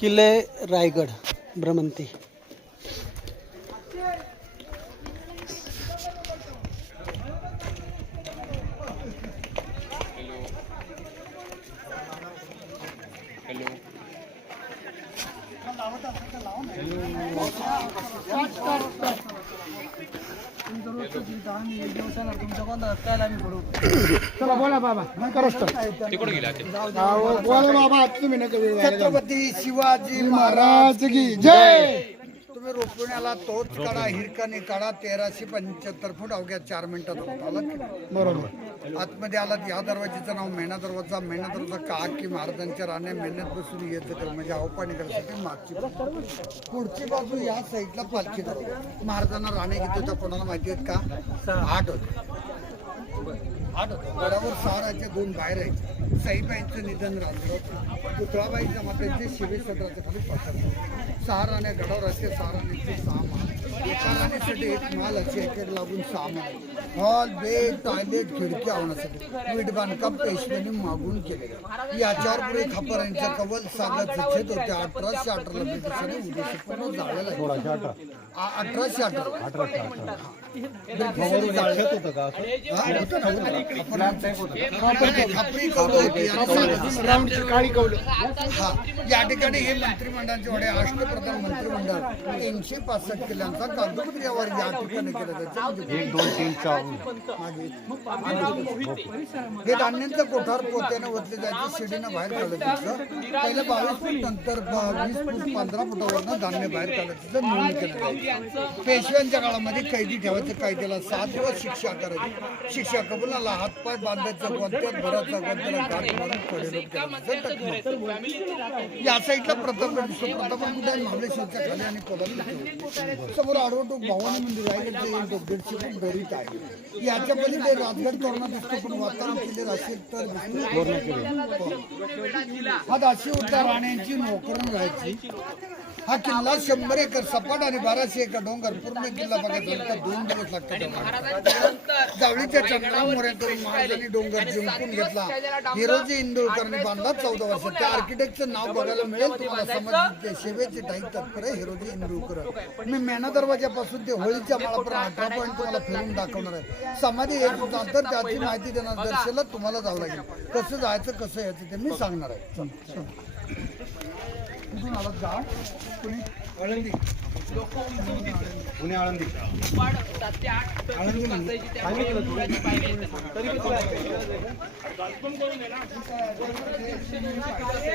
किल्ले रायगड भ्रमंती. चला बोला बाबा बोला बाबा तुम्ही छत्रपती शिवाजी महाराज की जय. तुम्ही रोपण्याला तोच काढा हिरकाने काढा 1375 फूट अवघ्या 4 मिनिटात आलात. बरोबर आतमध्ये आलात. या दरवाजेचं नाव मेणा दरवाजा. मेणा दरवाजा का की महाराजांच्या राण्या मेहनत बसून येत म्हणजे अवपाणी करण्यासाठी मागची पुढची बाजू या साईडला पालखी दरवाजा. महाराजांना राण्या घेत होत्या कोणाला माहिती आहेत का? 8 होते. गडावर 6 राहायचे, 2 बाहेर राहायचे. साईबाईंचं निधन राहिलं. पुतळाबाई जमातीचे शिवे सदराच्या खाली पसरले. 6 राण्या गडावर असते. 6 राण्यांचे 6 माल. एका राण्यासाठी 1 माल असे एक लागून 6 माल. हॉल, बेड, टॉयलेट, खिडकी आवण्यासाठी वीट बांधकाम पेशव्यांनी मागून केले. याच्यावर पुढे खापरांच्या कवल सागात छेद होते. 1818 ला ब्रिटिशांनी उद्देश पूर्ण जाळलेला. 1818 या ठिकाणी हे मंत्रिमंडळाचे वडे अष्टप्रधान मंत्रिमंडळ 365 किल्ल्यांचा कागदपत्र यावर या ठिकाणी केलं जायचं. 1 2 3 4 हे धान्यांचं कोठार पोत्याने ओतले जायचं. शिडीनं बाहेर काढलं जायचं. पहिलं 22 फूट नंतर 20 फूट 15 फुटावरनं धान्य बाहेर काढायचं नोंद केलं जायचं. पेशव्यांच्या काळामध्ये कैदी ठेवायचं. कायद्याला 7 दिवस शिक्षा करायची. शिक्षा कबुलाला हातपाय बांधायचं. गोंत्यात भरायचा. गोंत्याला गाठ मारून पडेल. या साईडला प्रतापगड दिसतो. प्रतापगड कुठे महाबळेश्वरच्या खाली आणि कोल्हापूर समोर आडवटोक भवानी मंदिर आहे. 150 फूट दरीत आहे. याच्या पलीकडे राजगड तोरणा दिसतो. पण वातावरण क्लिअर असेल तर हा दाशी उद्या राण्यांची नोकरून राहायची. हा किल्ला 100 एकर सपाट आणि 1200 एकर डोंगर. पूर्ण किल्ला बघायचा तर 2 दिवस लागतात. जावळीच्या चंद्रा मोऱ्यातून महाराजांनी डोंगर जिंकून घेतला. हिरोजी इंदुरकरने बांधला 14 वर्ष. त्या आर्किटेक्टचं नाव बघायला मिळेल तुम्हाला. समजते शिवेचे टाईम तत्पर हिरोजी इंदुरकर. मी मेणा दरवाजापासून ते होळीच्या माळापर्यंत 18 पॉईंट तुम्हाला फिरून दाखवणार आहे. समाधी एक नंतर त्याची माहिती देणार. दर्शनाला तुम्हाला जावं लागेल. कसं जायचं कसं यायचं ते मी सांगणार आहे. कुठून आलात गाव? आळंदी. पुणे आळंदी. आळंदी